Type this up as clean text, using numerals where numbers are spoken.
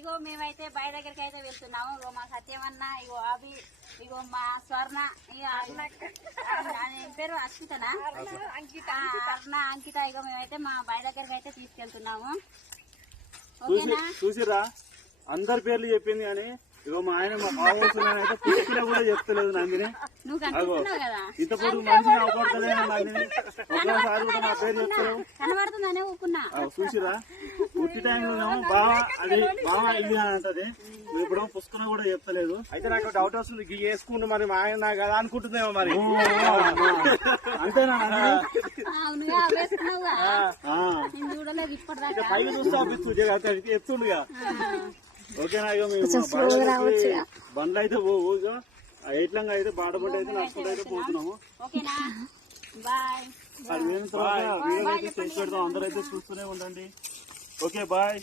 ఇగో మేమైతే బయట దగ్గరికి అయితే వెళ్తున్నాము. ఇగో మా సత్యమన్న, ఇగో అభి, ఇగో మా స్వర్ణ, పేరు అశ్వితనా, అర్ణ, అంకిత. ఇగో మేమైతే మా బయట దగ్గరికి అయితే తీసుకెళ్తున్నాము. ఓకేనా? చూసిరా అందరి పేర్లు చెప్పింది కానీ ఇగో మా ఆయన మా బాగోతున్నాను అయితే పుట్టిన కూడా చెప్తలేదు నందిని. నువ్వు కనిపిస్తున్నావు కదా, ఇంత పొడుగు మనిషిని అవపడతలేదు నందిని. ఒక్కసారి కూడా నా పేరు చెప్తలేవు. కనబడుతుందనే ఊపుకున్నా. చూసిరా పుట్టి టైంలో బాగా అది బాగా ఇది అని అంటది. ఇప్పుడు పుస్తకం కూడా చెప్తలేదు. అయితే నాకు డౌట్ వస్తుంది వేసుకుంటూ మరి మా ఆయన కదా అనుకుంటుందేమో మరి. అంతేనా అవునుగా వేసుకున్నావుగా, నేను చూడలేదు ఇప్పటిదాకా. పైకి చూస్తా ఎత్తుండగా. ఓకేనా? ఇక మేము బండ్లు అయితే పోవు. ఇక ఎట్లంగా అయితే బాటపడి అయితే నడుచుకుంటూ అయితే పోతున్నాము. ఓకేనా? బాయ్. వీడియో అయితే చేసి పెడతాం. అందరూ అయితే చూస్తూనే ఉండండి. Okay bye.